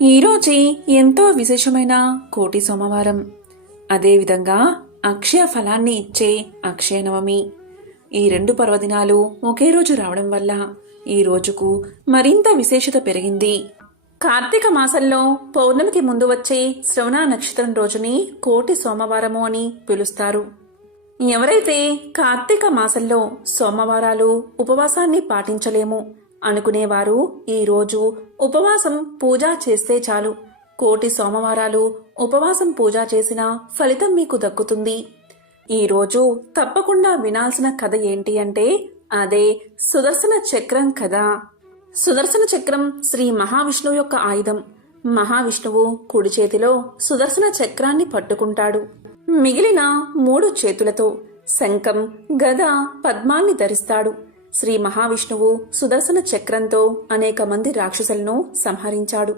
ఈరోజే ఎంతో విశేషమైన కోటి సోమవారం. అదేవిధంగా అక్షయ ఫలాన్ని ఇచ్చే అక్షయ నవమి. ఈ రెండు పర్వదినాలు ఒకే రోజు రావడం వల్ల ఈ రోజుకు మరింత విశేషత పెరిగింది. కార్తీక మాసంలో పౌర్ణమికి ముందు వచ్చే శ్రవణ నక్షత్రం రోజుని కోటి సోమవారము అని పిలుస్తారు. ఎవరైతే కార్తీక మాసంలో సోమవారాలు ఉపవాసాన్ని పాటించలేము అనుకునేవారు ఈరోజు ఉపవాసం పూజ చేస్తే చాలు. కోటి సోమవారాలు ఉపవాసం పూజ చేసిన ఫలితం మీకు దక్కుతుంది. ఈరోజు తప్పకుండా వినాల్సిన కథ ఏంటి అంటే అదే సుదర్శన చక్రం కథ. సుదర్శన చక్రం శ్రీ మహావిష్ణువు యొక్క ఆయుధం. మహావిష్ణువు కుడి చేతిలో సుదర్శన చక్రాన్ని పట్టుకుంటాడు. మిగిలిన మూడు చేతులతో శంఖం గద పద్మాన్ని ధరిస్తాడు. శ్రీ మహావిష్ణువు సుదర్శన చక్రంతో అనేక మంది రాక్షసులను సంహరించాడు.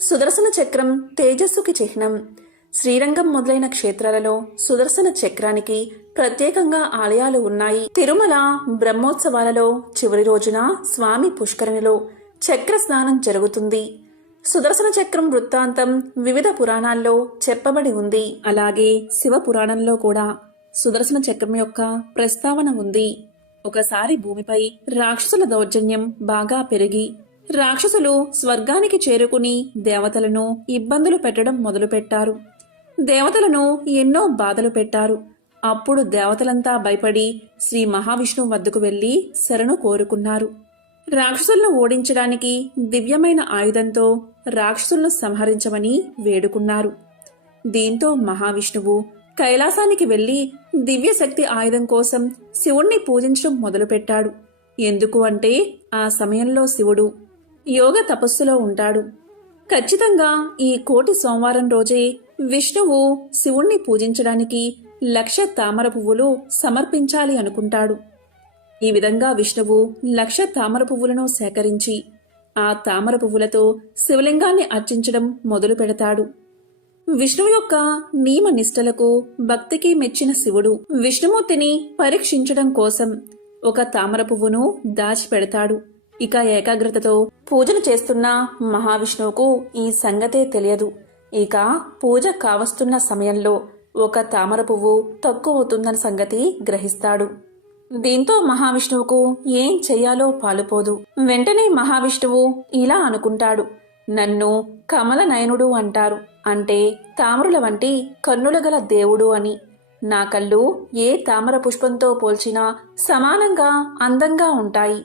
సుదర్శన చక్రం తేజస్సుకి చిహ్నం. శ్రీరంగం మొదలైన క్షేత్రాలలో సుదర్శన చక్రానికి ప్రత్యేకంగా ఆలయాలు ఉన్నాయి. తిరుమల బ్రహ్మోత్సవాలలో చివరి రోజున స్వామి పుష్కరిణిలో చక్ర స్నానం జరుగుతుంది. సుదర్శన చక్రం వృత్తాంతం వివిధ పురాణాల్లో చెప్పబడి ఉంది. అలాగే శివ పురాణంలో కూడా సుదర్శన చక్రం యొక్క ప్రస్తావన ఉంది. ఒకసారి భూమిపై రాక్షసుల దౌర్జన్యం బాగా పెరిగి రాక్షసులు స్వర్గానికి చేరుకుని దేవతలను ఇబ్బందులు పెట్టడం మొదలుపెట్టారు. దేవతలను ఎన్నో బాధలు పెట్టారు. అప్పుడు దేవతలంతా భయపడి శ్రీ మహావిష్ణువు వద్దకు వెళ్ళి శరణు కోరుకున్నారు. రాక్షసులను ఓడించడానికి దివ్యమైన ఆయుధంతో రాక్షసులను సంహరించమని వేడుకున్నారు. దీంతో మహావిష్ణువు కైలాసానికి వెళ్ళి దివ్యశక్తి ఆయుధం కోసం శివుణ్ణి పూజించడం మొదలుపెట్టాడు. ఎందుకు అంటే ఆ సమయంలో శివుడు యోగ తపస్సులో ఉంటాడు. ఖచ్చితంగా ఈ కోటి సోమవారం రోజే విష్ణువు శివుణ్ణి పూజించడానికి లక్ష తామర పువ్వులు సమర్పించాలి అనుకుంటాడు. ఈ విధంగా విష్ణువు లక్ష తామర పువ్వులను సేకరించి ఆ తామర పువ్వులతో శివలింగాన్ని అర్చించడం మొదలు పెడతాడు విష్ణువు యొక్క నియమ నిష్టలకు భక్తికి మెచ్చిన శివుడు. విష్ణుమూర్తిని పరీక్షించడం కోసం ఒక తామర పువ్వును దాచిపెడతాడు. ఇక ఏకాగ్రతతో పూజలు చేస్తున్న మహావిష్ణువుకు ఈ సంగతే తెలియదు. ఇక పూజ కావస్తున్న సమయంలో ఒక తామర పువ్వు తక్కువ అవుతుందన్న సంగతి గ్రహిస్తాడు. దీంతో మహావిష్ణువుకు ఏం చెయ్యాలో పాలుపోదు. వెంటనే మహావిష్ణువు ఇలా అనుకుంటాడు. నన్ను కమల నయనుడు అంటారు. అంటే తామరుల వంటి కన్నుల గల దేవుడు అని. నా కళ్ళు ఏ తామర పుష్పంతో పోల్చినా సమానంగా అందంగా ఉంటాయి.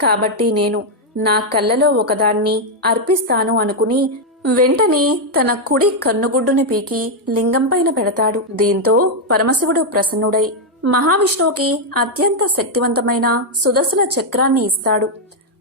కాబట్టి నేను నా కళ్ళలో ఒకదాన్ని అర్పిస్తాను అనుకుని వెంటనే తన కుడి కన్నుగుడ్డుని పీకి లింగంపైన పెడతాడు. దీంతో పరమశివుడు ప్రసన్నుడై మహావిష్ణువుకి అత్యంత శక్తివంతమైన సుదర్శన చక్రాన్ని ఇస్తాడు.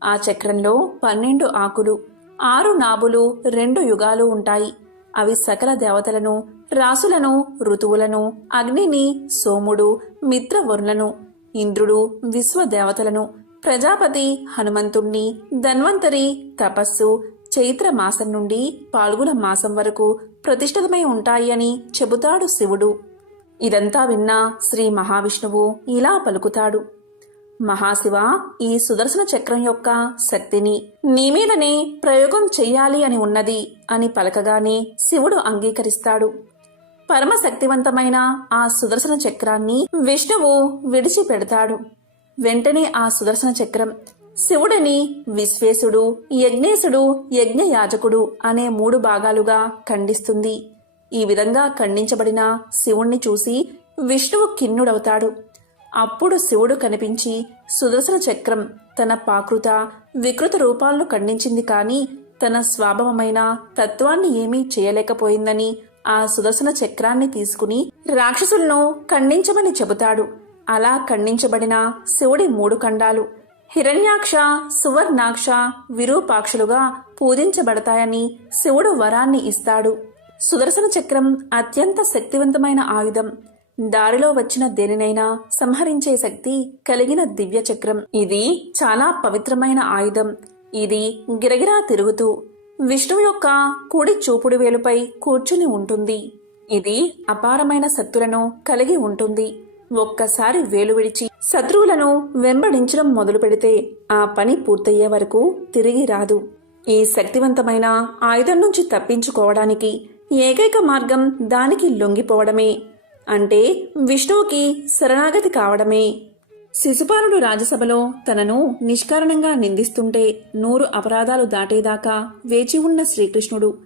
ఆ చక్రంలో పన్నెండు ఆకులు ఆరు నాబులు రెండు యుగాలు ఉంటాయి. అవి సకల దేవతలను రాసులను ఋతువులను అగ్నిని సోముడు మిత్రవరులను ఇంద్రుడు విశ్వదేవతలను ప్రజాపతి హనుమంతుణ్ణి ధన్వంతరి తపస్సు చైత్ర మాసం నుండి పాల్గొన మాసం వరకు ప్రతిష్ఠితమై ఉంటాయి అని చెబుతాడు శివుడు. ఇదంతా విన్నా శ్రీ మహావిష్ణువు ఇలా పలుకుతాడు. మహాశివ ఈ సుదర్శన చక్రం యొక్క శక్తిని నీ మీదనే ప్రయోగం చెయ్యాలి అని ఉన్నది అని పలకగానే శివుడు అంగీకరిస్తాడు. పరమ శక్తివంతమైన ఆ సుదర్శన చక్రాన్ని విష్ణువు విడిచిపెడతాడు. వెంటనే ఆ సుదర్శన చక్రం శివుడిని విశ్వేశుడు యజ్ఞేశుడు యజ్ఞయాజకుడు అనే మూడు భాగాలుగా ఖండిస్తుంది. ఈ విధంగా ఖండించబడిన శివుణ్ణి చూసి విష్ణువు కిన్నుడవుతాడు అప్పుడు శివుడు కనిపించి సుదర్శన చక్రం తన పాకృత వికృత రూపాలను ఖండించింది కాని తన స్వాభావమైన తత్వాన్ని ఏమీ చేయలేకపోయిందని ఆ సుదర్శన చక్రాన్ని తీసుకుని రాక్షసులను ఖండించమని చెబుతాడు. అలా ఖండించబడిన శివుడి మూడు ఖండాలు హిరణ్యాక్ష సువర్ణాక్ష విరూపాక్షులుగా పూజించబడతాయని శివుడు వరాన్ని ఇస్తాడు. సుదర్శన చక్రం అత్యంత శక్తివంతమైన ఆయుధం. దారిలో వచ్చిన దేనినైనా సంహరించే శక్తి కలిగిన దివ్య చక్రం. ఇది చాలా పవిత్రమైన ఆయుధం. ఇది గిరగిరా తిరుగుతూ విష్ణువు యొక్క కుడి చూపుడు వేలుపై కూర్చుని ఉంటుంది. ఇది అపారమైన శక్తులను కలిగి ఉంటుంది. ఒక్కసారి వేలు విడిచి శత్రువులను వెంబడించడం మొదలు పెడితే ఆ పని పూర్తయ్యే వరకు తిరిగి రాదు. ఈ శక్తివంతమైన ఆయుధం నుంచి తప్పించుకోవడానికి ఏకైక మార్గం దానికి లొంగిపోవడమే. అంటే విష్ణువుకి శరణాగతి కావడమే. శిశుపాలుడు రాజ్యసభలో తనను నిష్కారణంగా నిందిస్తుంటే నూరు అపరాధాలు దాటేదాకా వేచి ఉన్న శ్రీకృష్ణుడు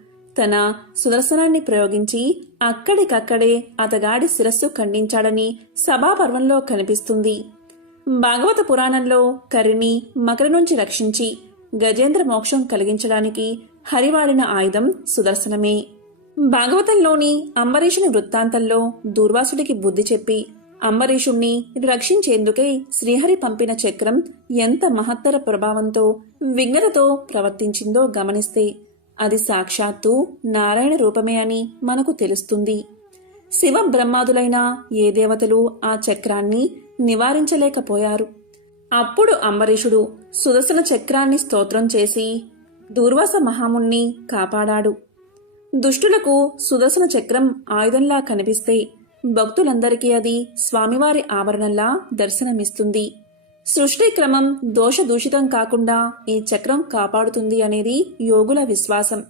తన సుదర్శనాన్ని ప్రయోగించి అక్కడికక్కడే అతగాడి శిరస్సు ఖండించాడని సభాపర్వంలో కనిపిస్తుంది. భాగవత పురాణంలో కరిని మకర నుంచి రక్షించి గజేంద్ర మోక్షం కలిగించడానికి హరివాడిన ఆయుధం సుదర్శనమే. భాగవతంలోని అంబరీషుని వృత్తాంతంలో దూర్వాసుడికి బుద్ధి చెప్పి అంబరీషుణ్ణి రక్షించేందుకే శ్రీహరి పంపిన చక్రం ఎంత మహత్తర ప్రభావంతో విఘ్నతతో ప్రవర్తించిందో గమనిస్తే అది సాక్షాత్తు నారాయణ రూపమే అని మనకు తెలుస్తుంది. శివ బ్రహ్మాదులైన ఏ దేవతలు ఆ చక్రాన్ని నివారించలేకపోయారు. అప్పుడు అంబరీషుడు సుదర్శన చక్రాన్ని స్తోత్రం చేసి దూర్వాస మహాముణ్ణి కాపాడాడు. దుష్టులకు సుదర్శన చక్రం ఆయుధంలా కనిపిస్తే భక్తులందరికీ అది స్వామివారి ఆవరణంలా దర్శనమిస్తుంది. సృష్టి క్రమం దోషదూషితం కాకుండా ఈ చక్రం కాపాడుతుంది అనేది యోగుల విశ్వాసం.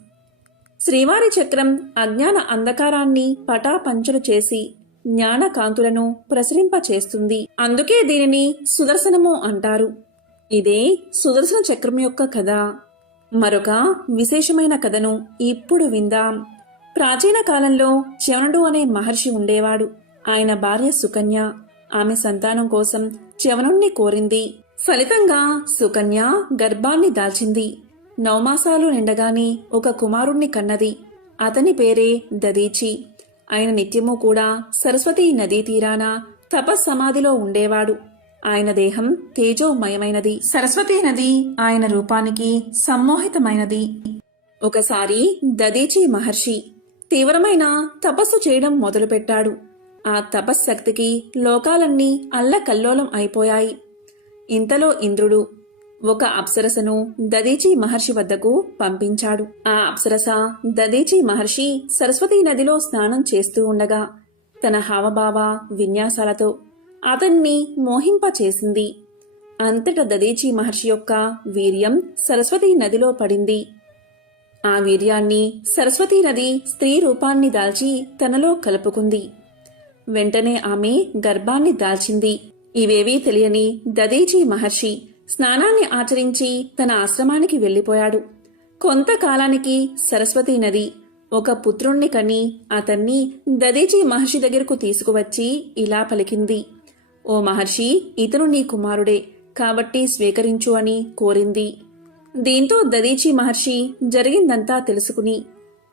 శ్రీవారి చక్రం అజ్ఞాన అంధకారాన్ని పటాపంచలు చేసి జ్ఞాన కాంతులను ప్రసరింపచేస్తుంది. అందుకే దీనిని సుదర్శనము అంటారు. ఇదే సుదర్శన చక్రం యొక్క కథ. మరొక విశేషమైన కథను ఇప్పుడు విందాం. ప్రాచీన కాలంలో చవనుడు అనే మహర్షి ఉండేవాడు. ఆయన భార్య సుకన్య. ఆమె సంతానం కోసం చవనుణ్ణి కోరింది. ఫలితంగా సుకన్య గర్భాన్ని దాల్చింది. నవమాసాలు నిండగానే ఒక కుమారుణ్ణి కన్నది. అతని పేరే దదీచి. ఆయన నిత్యము కూడా సరస్వతీ నదీ తీరాన తపస్సమాధిలో ఉండేవాడు. ఆయన దేహం తేజోమయమైనది. సరస్వతీ నది ఆయన రూపానికి సమ్మోహితమైనది. ఒకసారి దదీచి మహర్షి తీవ్రమైన తపస్సు చేయడం మొదలుపెట్టాడు. ఆ తపశ్శక్తికి లోకాలన్నీ అల్లకల్లోలం అయిపోయాయి. ఇంతలో ఇంద్రుడు ఒక అప్సరసను దదీచి మహర్షి వద్దకు పంపించాడు. ఆ అప్సరస దదీచి మహర్షి సరస్వతీ నదిలో స్నానం చేస్తూ ఉండగా తన హావభావ విన్యాసాలతో అతన్ని మోహింపచేసింది. అంతట దదీచి మహర్షి యొక్క వీర్యం సరస్వతీ నదిలో పడింది. ఆ వీర్యాన్ని సరస్వతీ నది స్త్రీ రూపాన్ని దాల్చి తనలో కలుపుకుంది. వెంటనే ఆమె గర్భాన్ని దాల్చింది. ఇవేవీ తెలియని దదీచి మహర్షి స్నానాన్ని ఆచరించి తన ఆశ్రమానికి వెళ్ళిపోయాడు కొంతకాలానికి సరస్వతీ నది ఒక పుత్రుణ్ణి కని అతన్ని దదీచి మహర్షి దగ్గరకు తీసుకువచ్చి ఇలా పలికింది. ఓ మహర్షి ఇతను నీ కుమారుడే కాబట్టి స్వీకరించు అని కోరింది. దీంతో దదీచి మహర్షి జరిగిందంతా తెలుసుకుని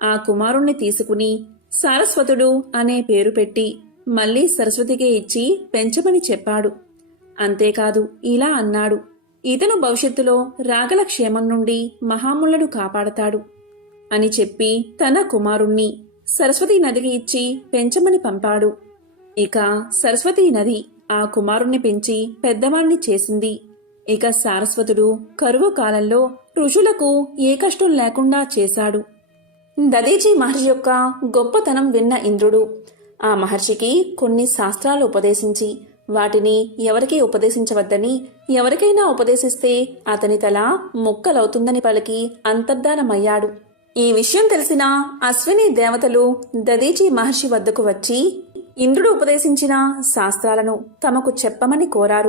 ఆ కుమారుణ్ణి తీసుకుని సారస్వతుడు అనే పేరు పెట్టి మళ్ళీ సరస్వతికే ఇచ్చి పెంచమని చెప్పాడు. అంతేకాదు ఇలా అన్నాడు ఇతను భవిష్యత్తులో రాగల క్షేమం నుండి మహాములను కాపాడతాడు అని చెప్పి తన కుమారుణ్ణి సరస్వతీ నదికి ఇచ్చి పెంచమని పంపాడు. ఇక సరస్వతీ నది ఆ కుమారుణ్ణి పెంచి పెద్దవాణ్ణి చేసింది. ఇక సారస్వతుడు కరువు కాలంలో ఋషులకు ఏ కష్టం లేకుండా చేశాడు. దదేజీ మహర్షి యొక్క గొప్పతనం విన్న ఇంద్రుడు ఆ మహర్షికి కొన్ని శాస్త్రాలు ఉపదేశించి వాటిని ఎవరికీ ఉపదేశించవద్దని ఎవరికైనా ఉపదేశిస్తే అతని తల ముక్కలవుతుందని పలికి అంతర్ధానమయ్యాడు. ఈ విషయం తెలిసిన అశ్విని దేవతలు దదీచి మహర్షి వద్దకు వచ్చి ఇంద్రుడు ఉపదేశించిన శాస్త్రాలను తమకు చెప్పమని కోరారు.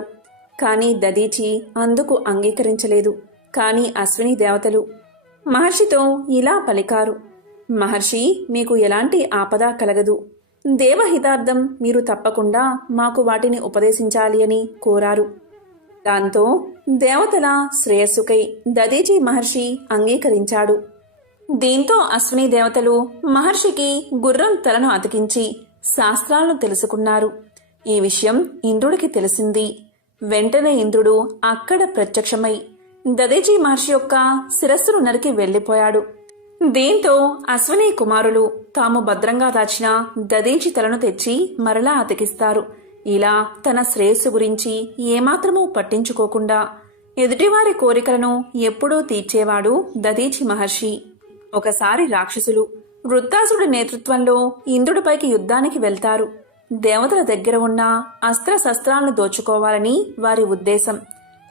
కానీ దదీచి అందుకు అంగీకరించలేదు. కానీ అశ్విని దేవతలు మహర్షితో ఇలా పలికారు. మహర్షి మీకు ఎలాంటి ఆపద కలగదు. దేవహితార్థం మీరు తప్పకుండా మాకు వాటిని ఉపదేశించాలి అని కోరారు. దాంతో దేవతల శ్రేయస్సుకై దదీచి మహర్షి అంగీకరించాడు. దీంతో అశ్విని దేవతలు మహర్షికి గుర్రం తలను అతికించి శాస్త్రాలను తెలుసుకున్నారు. ఈ విషయం ఇంద్రుడికి తెలిసింది. వెంటనే ఇంద్రుడు అక్కడ ప్రత్యక్షమై దదేజీ మహర్షి యొక్క శిరస్సును నరికి వెళ్ళిపోయాడు దీంతో అశ్విని కుమారులు తాము భద్రంగా దాచిన దదేజీ తలను తెచ్చి మరలా అతికిస్తారు. ఇలా తన శ్రేయస్సు గురించి ఏమాత్రమూ పట్టించుకోకుండా ఎదుటివారి కోరికలను ఎప్పుడూ తీర్చేవాడు దదీచి మహర్షి. ఒకసారి రాక్షసులు వృత్తాసుడి నేతృత్వంలో ఇంద్రుడిపైకి యుద్ధానికి వెళ్తారు. దేవతల దగ్గర ఉన్న అస్త్ర శస్త్రాలను దోచుకోవాలని వారి ఉద్దేశం.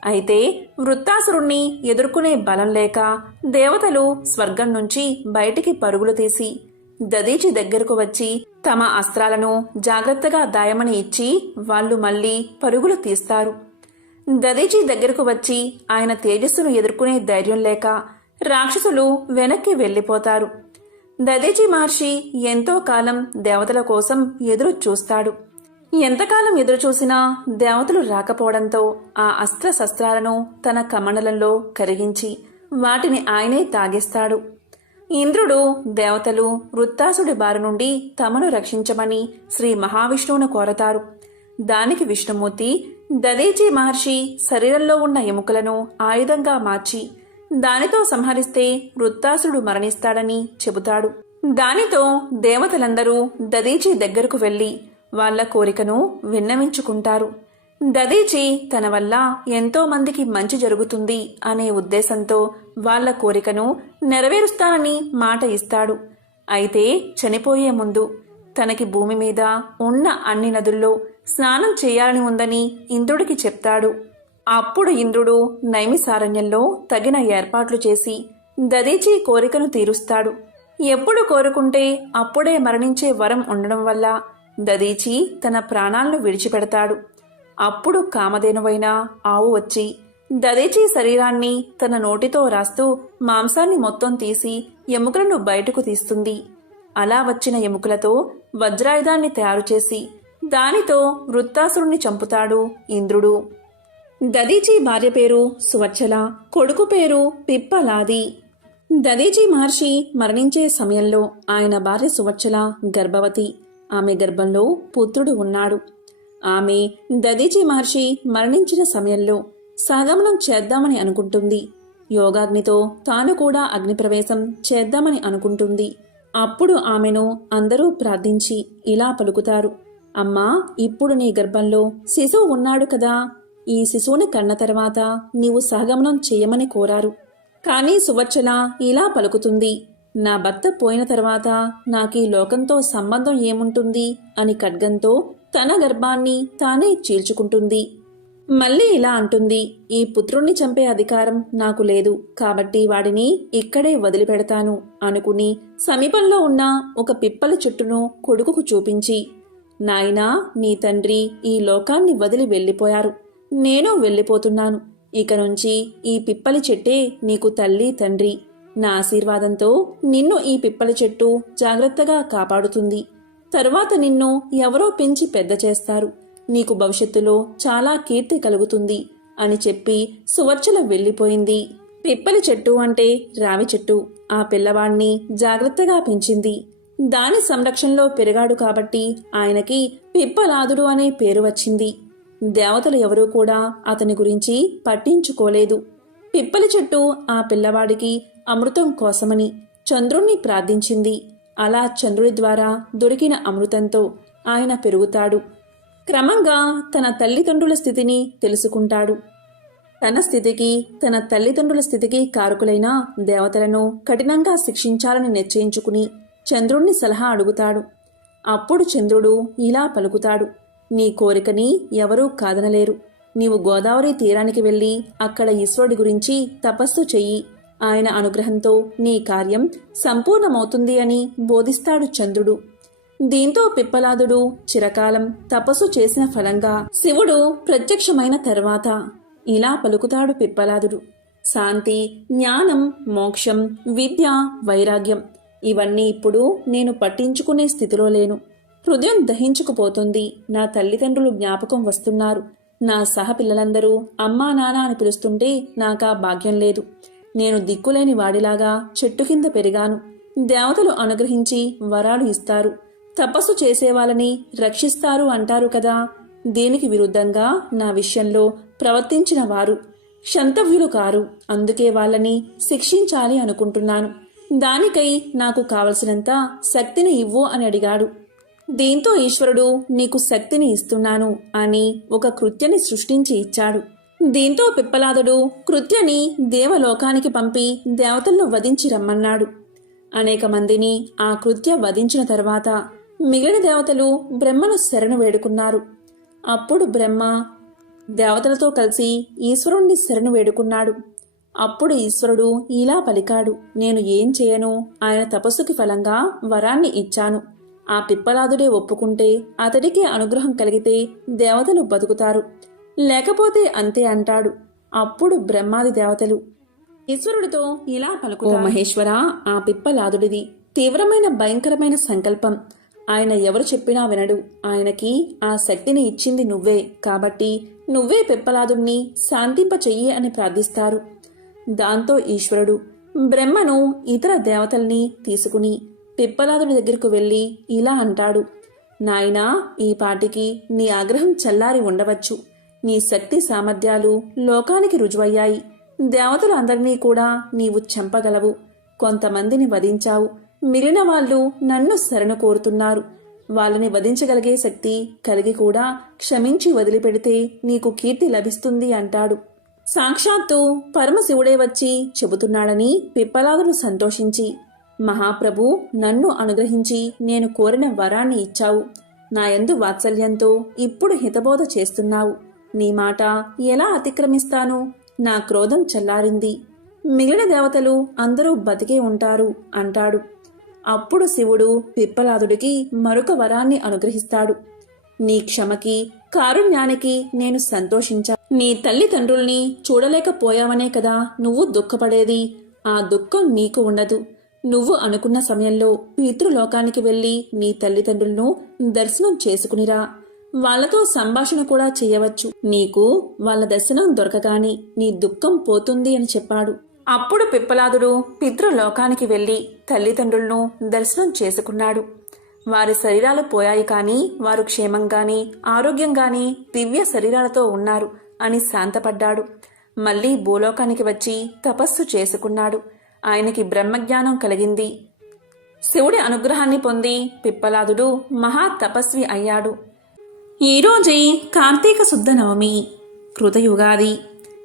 అయితే వృత్తాసురుణ్ణి ఎదుర్కొనే బలం లేక దేవతలు స్వర్గం నుంచి బయటికి పరుగులు తీసి దదీచి దగ్గరకు వచ్చి తమ అస్త్రాలను జాగ్రత్తగా దాయమని ఇచ్చి వాళ్ళు మళ్ళీ పరుగులు తీస్తారు. దదీచి దగ్గరకు వచ్చి ఆయన తేజస్సును ఎదుర్కొనే ధైర్యం లేక రాక్షసులు వెనక్కి వెళ్ళిపోతారు. దదేచి మహర్షి ఎంతో కాలం దేవతల కోసం ఎదురు చూస్తాడు. ఎంతకాలం ఎదురు చూసినా దేవతలు రాకపోవడంతో ఆ అస్త్ర శస్త్రాలను తన కమండలంలో కరిగించి వాటిని ఆయనే తాగేస్తాడు. ఇంద్రుడు దేవతలు వృత్తాసుడి బారి నుండి తమను రక్షించమని శ్రీ మహావిష్ణువును కోరతారు. దానికి విష్ణుమూర్తి దదేచి మహర్షి శరీరంలో ఉన్న ఎముకలను ఆయుధంగా మార్చి దానితో సంహరిస్తే వృత్తాసుడు మరణిస్తాడని చెబుతాడు. దానితో దేవతలందరూ దదీచి దగ్గరకు వెళ్ళి వాళ్ళ కోరికను విన్నవించుకుంటారు. దదీచి తన వల్ల ఎంతో మందికి మంచి జరుగుతుంది అనే ఉద్దేశంతో వాళ్ళ కోరికను నెరవేరుస్తానని మాట ఇస్తాడు. అయితే చనిపోయే ముందు తనకి భూమి మీద ఉన్న అన్ని నదుల్లో స్నానం చేయాలని ఉందని ఇంద్రుడికి చెప్తాడు. అప్పుడు ఇంద్రుడు నైమిసారణ్యంలో తగిన ఏర్పాట్లు చేసి దదీచి కోరికను తీరుస్తాడు. ఎప్పుడు కోరుకుంటే అప్పుడే మరణించే వరం ఉండడం వల్ల దదీచి తన ప్రాణాలను విడిచిపెడతాడు. అప్పుడు కామధేనువైన ఆవు వచ్చి దదీచి శరీరాన్ని తన నోటితో రాస్తూ మాంసాన్ని మొత్తం తీసి ఎముకలను బయటకు తీస్తుంది. అలా వచ్చిన ఎముకలతో వజ్రాయుధాన్ని తయారు చేసి దానితో వృత్తాసురుణ్ణి చంపుతాడు ఇంద్రుడు. దదీజీ భార్య పేరు సువచ్చల కొడుకు పేరు పిప్పలాది. దదీజీ మహర్షి మరణించే సమయంలో ఆయన భార్య సువచ్చల గర్భవతి. ఆమె గర్భంలో పుత్రుడు ఉన్నాడు. ఆమె దదీజీ మహర్షి మరణించిన సమయంలో సగమనం చేద్దామని అనుకుంటుంది. యోగాగ్నితో తాను కూడా అగ్నిప్రవేశం చేద్దామని అనుకుంటుంది. అప్పుడు ఆమెను అందరూ ప్రార్థించి ఇలా పలుకుతారు. అమ్మా ఇప్పుడు నీ గర్భంలో శిశువు ఉన్నాడు కదా ఈ శిశువుని కన్న తర్వాత నీవు సహగమనం చేయమని కోరారు. కానీ సువర్చల ఇలా పలుకుతుంది. నా భర్త పోయిన తర్వాత నాకీ లోకంతో సంబంధం ఏముంటుంది అని ఖడ్గంతో తన గర్భాన్ని తానే చీల్చుకుంటుంది. మళ్ళీ ఇలా అంటుంది ఈ పుత్రుణ్ణి చంపే అధికారం నాకు లేదు కాబట్టి వాడిని ఇక్కడే వదిలిపెడతాను అనుకుని సమీపంలో ఉన్న ఒక పిప్పల చెట్టును కొడుకుకు చూపించి నాయనా నీ తండ్రి ఈ లోకాన్ని వదిలి వెళ్ళిపోయారు. నేను వెళ్ళిపోతున్నాను. ఇక నుంచి ఈ పిప్పలి చెట్టే నీకు తల్లి తండ్రి. నా ఆశీర్వాదంతో నిన్ను ఈ పిప్పలి చెట్టు జాగ్రత్తగా కాపాడుతుంది. తరువాత నిన్ను ఎవరో పెంచి పెద్ద చేస్తారు. నీకు భవిష్యత్తులో చాలా కీర్తి కలుగుతుంది అని చెప్పి సువర్చల వెళ్ళిపోయింది. పిప్పలి చెట్టు అంటే రావి చెట్టు. ఆ పిల్లవాణ్ణి జాగ్రత్తగా పెంచింది. దాని సంరక్షణలో పెరిగాడు కాబట్టి ఆయనకి పిప్పలాదుడు అనే పేరు వచ్చింది. దేవతలు ఎవరూ కూడా అతని గురించి పట్టించుకోలేదు. పిప్పలి చెట్టు ఆ పిల్లవాడికి అమృతం కోసమని చంద్రుణ్ణి ప్రార్థించింది. అలా చంద్రుడి ద్వారా దొరికిన అమృతంతో ఆయన పెరుగుతాడు. క్రమంగా తన తల్లిదండ్రుల స్థితిని తెలుసుకుంటాడు. తన స్థితికి తన తల్లిదండ్రుల స్థితికి కారకులైన దేవతలను కఠినంగా శిక్షించాలని నిశ్చయించుకుని చంద్రుణ్ణి సలహా అడుగుతాడు. అప్పుడు చంద్రుడు ఇలా పలుకుతాడు. నీ కోరికని ఎవరూ కాదనలేరు. నీవు గోదావరి తీరానికి వెళ్ళి అక్కడ ఈశ్వరుడి గురించి తపస్సు చెయ్యి. ఆయన అనుగ్రహంతో నీ కార్యం సంపూర్ణమవుతుంది అని బోధిస్తాడు చంద్రుడు. దీంతో పిప్పలాదుడు చిరకాలం తపస్సు చేసిన ఫలంగా శివుడు ప్రత్యక్షమైన తర్వాత ఇలా పలుకుతాడు పిప్పలాదుడు. శాంతి జ్ఞానం మోక్షం విద్య వైరాగ్యం ఇవన్నీ ఇప్పుడు నేను పట్టించుకునే స్థితిలో లేను. హృదయం దహించుకుపోతుంది. నా తల్లిదండ్రులు జ్ఞాపకం వస్తున్నారు. నా సహ పిల్లలందరూ అమ్మా నాన్న అని పిలుస్తుంటే నాకా భాగ్యం లేదు. నేను దిక్కులేని వాడిలాగా చెట్టు కింద పెరిగాను. దేవతలు అనుగ్రహించి వరాలు ఇస్తారు. తపస్సు చేసేవాళ్ళని రక్షిస్తారు అంటారు కదా. దీనికి విరుద్ధంగా నా విషయంలో ప్రవర్తించిన వారు క్షంతవ్యులు కారు. అందుకే వాళ్ళని శిక్షించాలి అనుకుంటున్నాను. దానికై నాకు కావలసినంత శక్తిని ఇవ్వు అని అడిగాడు. దీంతో ఈశ్వరుడు నీకు శక్తిని ఇస్తున్నాను అని ఒక కృత్యని సృష్టించి ఇచ్చాడు. దీంతో పిప్పలాదుడు కృత్యని దేవలోకానికి పంపి దేవతలను వధించి రమ్మన్నాడు. అనేక మందిని ఆ కృత్య వధించిన తర్వాత మిగిలిన దేవతలు బ్రహ్మను శరణు వేడుకున్నారు. అప్పుడు బ్రహ్మ దేవతలతో కలిసి ఈశ్వరుణ్ణి శరణు వేడుకున్నాడు. అప్పుడు ఈశ్వరుడు ఇలా పలికాడు నేను ఏం చేయను? ఆయన తపస్సుకి ఫలంగా వరాన్ని ఇచ్చాను. ఆ పిప్పలాదుడే ఒప్పుకుంటే అతడికి అనుగ్రహం కలిగితే దేవతలు బతుకుతారు. లేకపోతే అంతే అంటాడు. అప్పుడు బ్రహ్మాది దేవతలు ఈశ్వరుడితో ఇలా పలుకు మహేశ్వర ఆ పిప్పలాదుడిది తీవ్రమైన భయంకరమైన సంకల్పం. ఆయన ఎవరు చెప్పినా వినడు. ఆయనకి ఆ శక్తిని ఇచ్చింది నువ్వే. కాబట్టి నువ్వే పిప్పలాదుణ్ణి శాంతింప చెయ్యి అని ప్రార్థిస్తారు. దాంతో ఈశ్వరుడు బ్రహ్మను ఇతర దేవతల్ని తీసుకుని పిప్పలాదుడి దగ్గరకు వెళ్ళి ఇలా అంటాడు నాయనా ఈ పాటికి నీ ఆగ్రహం చల్లారి ఉండవచ్చు. నీ శక్తి సామర్థ్యాలు లోకానికి రుజువయ్యాయి. దేవతలు అందరినీ కూడా నీవు చంపగలవు. కొంతమందిని వధించావు. మిగిలిన వాళ్ళు నన్ను శరణు కోరుతున్నారు. వాళ్ళని వధించగలిగే శక్తి కలిగి కూడా క్షమించి వదిలిపెడితే నీకు కీర్తి లభిస్తుంది అంటాడు. సాక్షాత్తు పరమశివుడే వచ్చి చెబుతున్నాడని పిప్పలాదులు సంతోషించి మహాప్రభు నన్ను అనుగ్రహించి నేను కోరిన వరాన్ని ఇచ్చావు. నాయందు వాత్సల్యంతో ఇప్పుడు హితబోధ చేస్తున్నావు. నీ మాట ఎలా అతిక్రమిస్తాను? నా క్రోధం చల్లారింది. మిగిలిన దేవతలు అందరూ బతికే ఉంటారు అంటాడు. అప్పుడు శివుడు పిప్పలాదుడికి మరొక వరాన్ని అనుగ్రహిస్తాడు. నీ క్షమకి కారుణ్యానికి నేను సంతోషించా. నీ తల్లిదండ్రుల్ని చూడలేకపోయావనే కదా నువ్వు దుఃఖపడేది. ఆ దుఃఖం నీకు ఉండదు. నువ్వు అనుకున్న సమయంలో పితృలోకానికి వెళ్ళి నీ తల్లిదండ్రులను దర్శనం చేసుకునిరా. వాళ్ళతో సంభాషణ కూడా చేయవచ్చు. నీకు వాళ్ళ దర్శనం దొరకగాని నీ దుఃఖం పోతుంది అని చెప్పాడు. అప్పుడు పిప్పలాదుడు పితృలోకానికి వెళ్ళి తల్లిదండ్రులను దర్శనం చేసుకున్నాడు. వారి శరీరాలు పోయాయి కానీ వారు క్షేమంగాని ఆరోగ్యంగాని దివ్య శరీరాలతో ఉన్నారు అని శాంతపడ్డాడు. మళ్ళీ భూలోకానికి వచ్చి తపస్సు చేసుకున్నాడు. ఆయనకి బ్రహ్మజ్ఞానం కలిగింది. శివుడి అనుగ్రహాన్ని పొంది పిప్పలాదుడు మహా తపస్వి అయ్యాడు. ఈరోజే కార్తీక శుద్ధ నవమి కృతయుగాది.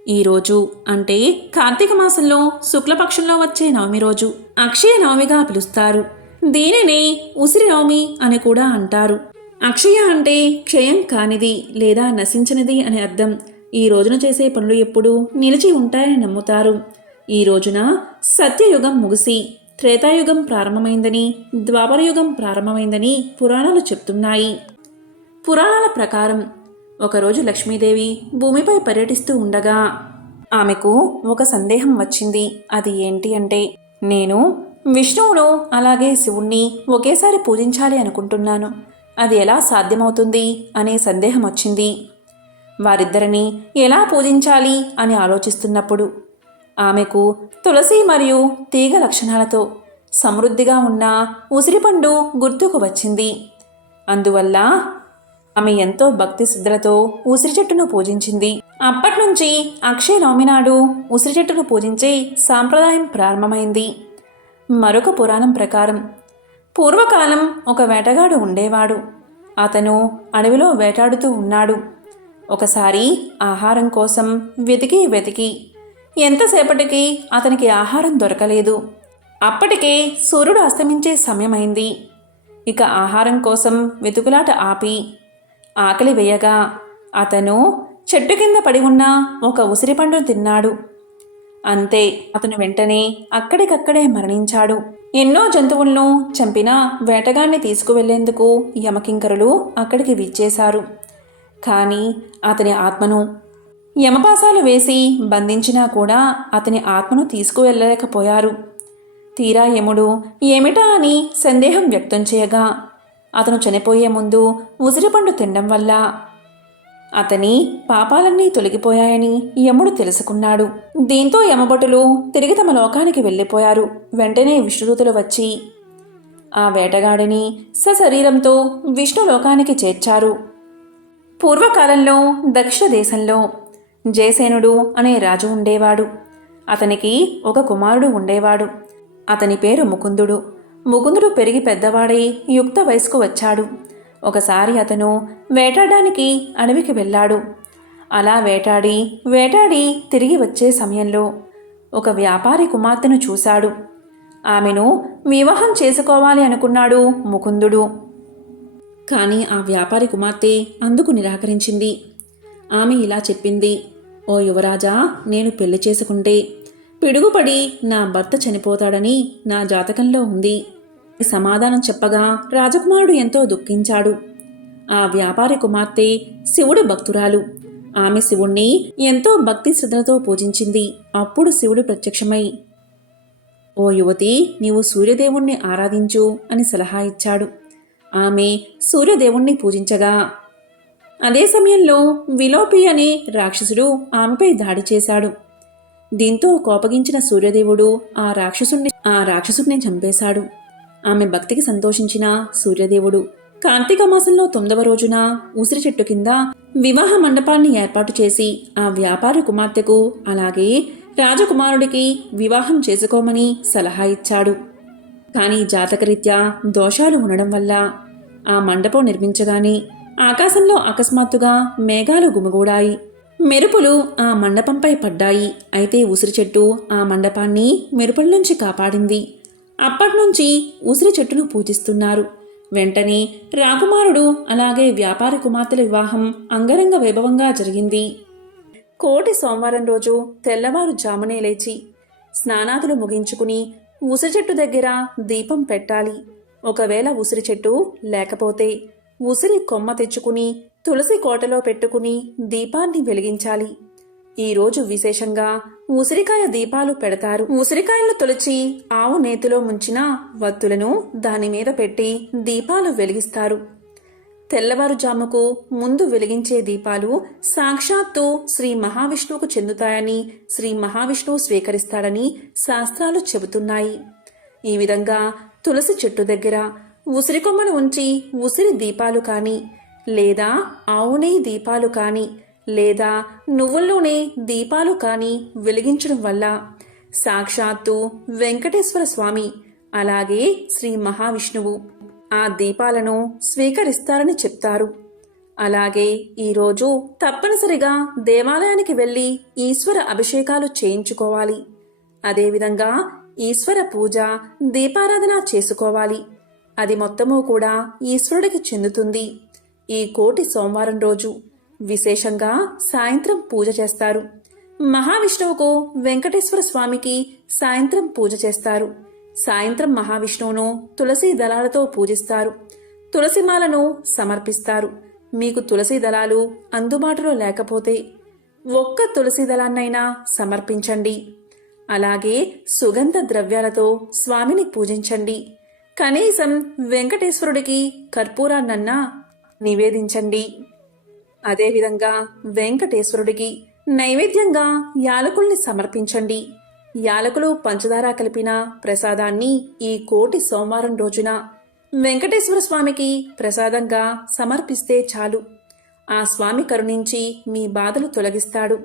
ఈరోజు అంటే కార్తీక మాసంలో శుక్లపక్షంలో వచ్చే నవమి రోజు. అక్షయ నవమిగా పిలుస్తారు. దీనినే ఉసిరి నవమి అని కూడా అంటారు. అక్షయ అంటే క్షయం కానిది లేదా నశించనిది అని అర్థం. ఈ రోజున చేసే పనులు ఎప్పుడూ నిలిచి ఉంటాయని నమ్ముతారు. ఈ రోజున సత్యయుగం ముగిసి త్రేతాయుగం ప్రారంభమైందని ద్వాపరయుగం ప్రారంభమైందని పురాణాలు చెప్తున్నాయి. పురాణాల ప్రకారం ఒకరోజు లక్ష్మీదేవి భూమిపై పర్యటిస్తూ ఉండగా ఆమెకు ఒక సందేహం వచ్చింది. అది ఏంటి అంటే నేను విష్ణువును అలాగే శివుణ్ణి ఒకేసారి పూజించాలి అనుకుంటున్నాను. అది ఎలా సాధ్యమవుతుంది అనే సందేహం వచ్చింది. వారిద్దరిని ఎలా పూజించాలి అని ఆలోచిస్తున్నప్పుడు ఆమెకు తులసి మరియు తీగ లక్షణాలతో సమృద్ధిగా ఉన్న ఉసిరిపండు గుర్తుకు వచ్చింది. అందువల్ల ఆమె ఎంతో భక్తి శ్రద్ధలతో ఉసిరి చెట్టును పూజించింది. అప్పటినుంచి అక్షయ నవమి నాడు ఉసిరి చెట్టును పూజించే సాంప్రదాయం ప్రారంభమైంది. మరొక పురాణం ప్రకారం పూర్వకాలం ఒక వేటగాడు ఉండేవాడు. అతను అడవిలో వేటాడుతూ ఉన్నాడు. ఒకసారి ఆహారం కోసం వెతికి వెతికి ఎంతసేపటికి అతనికి ఆహారం దొరకలేదు. అప్పటికే సూర్యుడు అస్తమించే సమయమైంది. ఇక ఆహారం కోసం వెతుకులాట ఆపి ఆకలి వేయగా అతను చెట్టు కింద పడి ఉన్న ఒక ఉసిరిపండును తిన్నాడు. అంతే అతను వెంటనే అక్కడికక్కడే మరణించాడు. ఎన్నో జంతువులను చంపిన వేటగాన్ని తీసుకువెళ్ళేందుకు యమకింకరులు అక్కడికి విచ్చేశారు. కానీ అతని ఆత్మను యమపాసాలు వేసి బంధించినా కూడా అతని ఆత్మను తీసుకువెళ్ళలేకపోయారు. తీరా యముడు ఏమిటా అని సందేహం వ్యక్తం చేయగా అతను చనిపోయే ముందు ఉసిరిపండు తినడం వల్ల. అతని పాపాలన్నీ తొలగిపోయాయని యముడు తెలుసుకున్నాడు. దీంతో యమభటులు తిరిగి తమ లోకానికి వెళ్ళిపోయారు. వెంటనే విష్ణుదూతులు వచ్చి ఆ వేటగాడిని సశరీరంతో విష్ణు లోకానికి చేర్చారు. పూర్వకాలంలో దక్షిణ దేశంలో జయసేనుడు అనే రాజు ఉండేవాడు. అతనికి ఒక కుమారుడు ఉండేవాడు. అతని పేరు ముకుందుడు. ముకుందుడు పెరిగి పెద్దవాడై యుక్త వయసుకు వచ్చాడు. ఒకసారి అతను వేటాడడానికి అడవికి వెళ్ళాడు. అలా వేటాడి వేటాడి తిరిగి వచ్చే సమయంలో ఒక వ్యాపారి కుమార్తెను చూశాడు. ఆమెను వివాహం చేసుకోవాలి అనుకున్నాడు ముకుందుడు. కానీ ఆ వ్యాపారి కుమార్తె అందుకు నిరాకరించింది. ఆమె ఇలా చెప్పింది ఓ యువరాజా నేను పెళ్ళి చేసుకుంటే. పిడుగుపడి నా భర్త చనిపోతాడని నా జాతకంలో ఉంది. సమాధానం చెప్పగా రాజకుమారుడు ఎంతో దుఃఖించాడు. ఆ వ్యాపారి కుమార్తె శివుడు భక్తురాలు. ఆమె శివుణ్ణి ఎంతో భక్తి శ్రద్ధలతో పూజించింది. అప్పుడు శివుడు ప్రత్యక్షమై ఓ యువతి నీవు సూర్యదేవుణ్ణి ఆరాధించు అని సలహా ఇచ్చాడు. ఆమె సూర్యదేవుణ్ణి పూజించగా అదే సమయంలో విలోపి అనే రాక్షసుడు ఆమెపై దాడి చేశాడు. దీంతో కోపగించిన సూర్యదేవుడు ఆ రాక్షసుణ్ణి ఆ రాక్షసుడిని చంపేశాడు. ఆమె భక్తికి సంతోషించిన సూర్యదేవుడు కార్తీక మాసంలో తొమ్మిదవ రోజున ఉసిరి చెట్టు కింద వివాహ మండపాన్ని ఏర్పాటు చేసి ఆ వ్యాపారి కుమార్తెకు అలాగే రాజకుమారుడికి వివాహం చేసుకోమని సలహా ఇచ్చాడు. కానీ జాతకరీత్యా దోషాలు ఉండడం వల్ల ఆ మండపం నిర్మించగానే ఆకాశంలో అకస్మాత్తుగా మేఘాలు గుమిగూడాయి. మెరుపులు ఆ మండపంపై పడ్డాయి. అయితే ఉసిరి చెట్టు ఆ మండపాన్ని మెరుపుల నుంచి కాపాడింది. అప్పట్నుంచి ఉసిరి చెట్టును పూజిస్తున్నారు. వెంటనే రాకుమారుడు అలాగే వ్యాపారి కుమార్తెల వివాహం అంగరంగ వైభవంగా జరిగింది. కోటి సోమవారం రోజు తెల్లవారు జామునే లేచి స్నానాదులు ముగించుకుని ఉసిరి చెట్టు దగ్గర దీపం పెట్టాలి. ఒకవేళ ఉసిరి చెట్టు లేకపోతే ఉసిరి కొమ్మ తెచ్చుకుని తులసి కోటలో పెట్టుకుని దీపాన్ని వెలిగించాలి. ఈ రోజు విశేషంగా ఉసిరికాయ దీపాలు పెడతారు. ఉసిరికాయలను తొలిచి ఆవు నేతిలో ముంచిన వత్తులను దాని మీద పెట్టి దీపాలు వెలిగిస్తారు. తెల్లవారుజాముకు ముందు వెలిగించే దీపాలు సాక్షాత్తు శ్రీ మహావిష్ణువుకు చెందుతాయని శ్రీ మహావిష్ణువు స్వీకరిస్తాడని శాస్త్రాలు చెబుతున్నాయి. ఈ విధంగా తులసి చెట్టు దగ్గర ఉసిరి కొమ్మను ఉంచి ఉసిరి దీపాలు కానీ లేదా ఆవు నెయ్యి దీపాలు కానీ లేదా నువ్వుల్లోనే దీపాలు కానీ వెలిగించడం వల్ల సాక్షాత్తు వెంకటేశ్వర స్వామి అలాగే శ్రీ మహావిష్ణువు ఆ దీపాలను స్వీకరిస్తారని చెప్తారు. అలాగే ఈరోజు తప్పనిసరిగా దేవాలయానికి వెళ్ళి ఈశ్వర అభిషేకాలు చేయించుకోవాలి. అదేవిధంగా ఈశ్వర పూజ దీపారాధన చేసుకోవాలి. అది మొత్తము కూడా ఈశ్వరుడికి చెందుతుంది. ఈ కోటి సోమవారం రోజు విశేషంగా సాయంత్రం పూజ చేస్తారు. మహావిష్ణువుకు వెంకటేశ్వర స్వామికి సాయంత్రం పూజ చేస్తారు. సాయంత్రం మహావిష్ణువును తులసి దళాలతో పూజిస్తారు. తులసిమాలను సమర్పిస్తారు. మీకు తులసి దళాలు అందుబాటులో లేకపోతే ఒక్క తులసి దళాన్నైనా సమర్పించండి. అలాగే సుగంధ ద్రవ్యాలతో స్వామిని పూజించండి. కనీసం వెంకటేశ్వరుడికి కర్పూరాన్నన్నా నివేదించండి. అదేవిధంగా వెంకటేశ్వరుడికి నైవేద్యంగా యాలకుల్ని సమర్పించండి. యాలకులు పంచదార కలిపిన ప్రసాదాన్ని ఈ కోటి సోమవారం రోజున వెంకటేశ్వర స్వామికి ప్రసాదంగా సమర్పిస్తే చాలు. ఆ స్వామి కరుణించి మీ బాధలు తొలగిస్తాడు.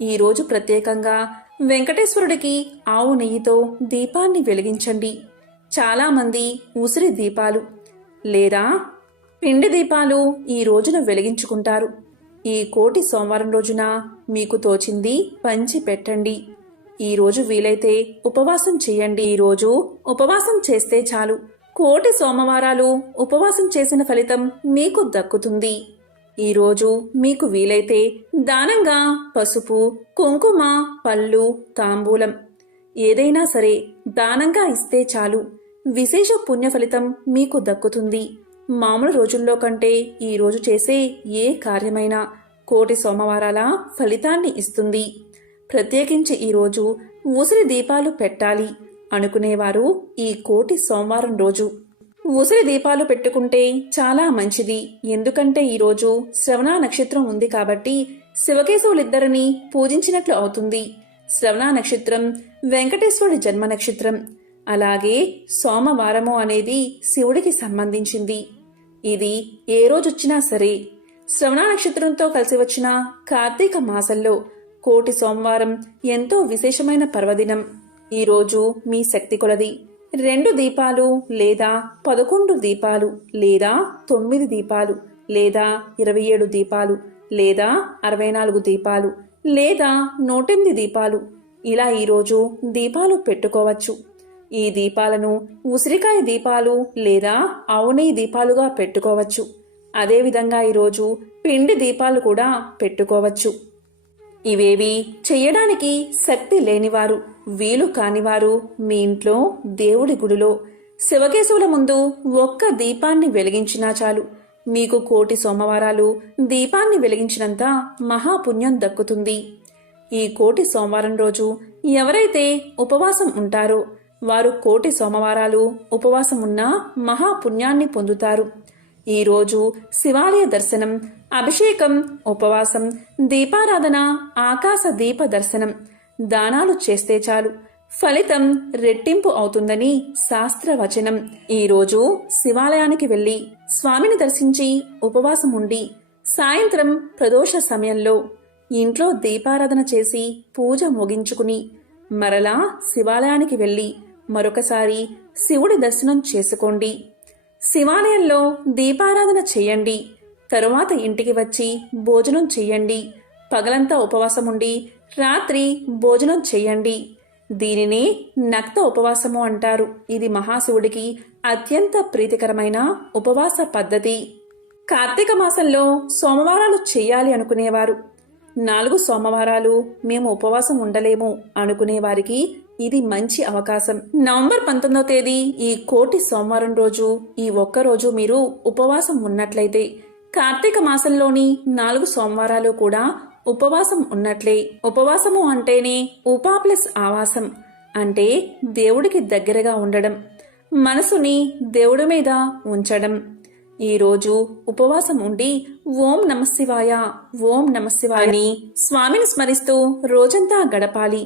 ఈరోజు ప్రత్యేకంగా వెంకటేశ్వరుడికి ఆవు నెయ్యితో దీపాన్ని వెలిగించండి. చాలామంది ఉసిరి దీపాలు లేదా పిండి దీపాలు ఈ రోజున వెలిగించుకుంటారు. ఈ కోటి సోమవారం రోజున మీకు తోచింది పంచి పెట్టండి. ఈరోజు వీలైతే ఉపవాసం చేయండి. ఈరోజు ఉపవాసం చేస్తే చాలు. కోటి సోమవారాలు ఉపవాసం చేసిన ఫలితం మీకు దక్కుతుంది. ఈరోజు మీకు వీలైతే దానంగా పసుపు కుంకుమ పళ్ళు తాంబూలం ఏదైనా సరే దానంగా ఇస్తే చాలు. విశేష పుణ్య ఫలితం మీకు దక్కుతుంది. మామూలు రోజుల్లో కంటే ఈరోజు చేసే ఏ కార్యమైనా కోటి సోమవారాల ఫలితాన్ని ఇస్తుంది. ప్రత్యేకించి ఈరోజు ఉసిరి దీపాలు పెట్టాలి అనుకునేవారు ఈ కోటి సోమవారం రోజు. ఉసిరి దీపాలు పెట్టుకుంటే చాలా మంచిది. ఎందుకంటే ఈరోజు శ్రవణ నక్షత్రం ఉంది కాబట్టి శివకేశవులిద్దరిని పూజించినట్లు అవుతుంది. శ్రవణ నక్షత్రం వెంకటేశ్వరుడి జన్మ నక్షత్రం. అలాగే సోమవారము అనేది శివుడికి సంబంధించింది. ఇది ఏ రోజొచ్చినా సరే శ్రవణ నక్షత్రంతో కలిసి వచ్చిన కార్తీక మాసంలో కోటి సోమవారం ఎంతో విశేషమైన పర్వదినం. ఈరోజు మీ శక్తి కొలది. రెండు దీపాలు లేదా పదకొండు దీపాలు లేదా తొమ్మిది దీపాలు లేదా ఇరవై ఏడు దీపాలు లేదా అరవై నాలుగు దీపాలు లేదా నూటెనిమిది దీపాలు. ఇలా ఈరోజు దీపాలు పెట్టుకోవచ్చు. ఈ దీపాలను ఉసిరికాయ దీపాలు లేదా అవుని దీపాలుగా పెట్టుకోవచ్చు. అదేవిధంగా ఈరోజు పిండి దీపాలు కూడా పెట్టుకోవచ్చు. ఇవేవి చేయడానికి శక్తి లేనివారు వీలు కానివారు మీ ఇంట్లో దేవుడి గుడిలో శివకేశవుల ముందు ఒక్క దీపాన్ని వెలిగించినా చాలు. మీకు కోటి సోమవారాలు దీపాన్ని వెలిగించినంత మహాపుణ్యం దక్కుతుంది. ఈ కోటి సోమవారం రోజు ఎవరైతే ఉపవాసం ఉంటారో వారు కోటి సోమవారాలు ఉపవాసం ఉన్న మహాపుణ్యాన్ని పొందుతారు. ఈరోజు శివాలయ దర్శనం అభిషేకం ఉపవాసం దీపారాధన ఆకాశ దీప దర్శనం. దానాలు చేస్తే చాలు. ఫలితం రెట్టింపు అవుతుందని శాస్త్రవచనం. ఈరోజు శివాలయానికి వెళ్ళి స్వామిని దర్శించి ఉపవాసం ఉండి సాయంత్రం ప్రదోష సమయంలో ఇంట్లో దీపారాధన చేసి పూజ ముగించుకుని మరలా శివాలయానికి వెళ్ళి మరొకసారి శివుడి దర్శనం చేసుకోండి. శివాలయంలో దీపారాధన చేయండి. తరువాత ఇంటికి వచ్చి భోజనం చెయ్యండి పగలంతా ఉపవాసం ఉండి రాత్రి భోజనం చెయ్యండి దీనిని నక్త ఉపవాసము అంటారు. ఇది మహాశివుడికి అత్యంత ప్రీతికరమైన ఉపవాస పద్ధతి. కార్తీక మాసంలో సోమవారాలు చేయాలి అనుకునేవారు. నాలుగు సోమవారాలు మేము ఉపవాసం ఉండలేము అనుకునేవారికి ఇది మంచి అవకాశం. నవంబర్ పంతొమ్మిదవ తేదీ ఈ కోటి సోమవారం రోజు ఈ ఒక్క రోజు మీరు ఉపవాసం ఉన్నట్లయితే కార్తీక మాసంలోని నాలుగు సోమవారాలు కూడా ఉపవాసం ఉన్నట్లే. ఉపవాసము అంటేనే ఉపా ప్లస్ ఆవాసం అంటే దేవుడికి దగ్గరగా ఉండడం మనసుని దేవుడి మీద ఉంచడం. ఈరోజు ఉపవాసం ఉండి ఓం నమశివాయ ఓం నమశివాయ అని స్వామిని స్మరిస్తూ రోజంతా గడపాలి.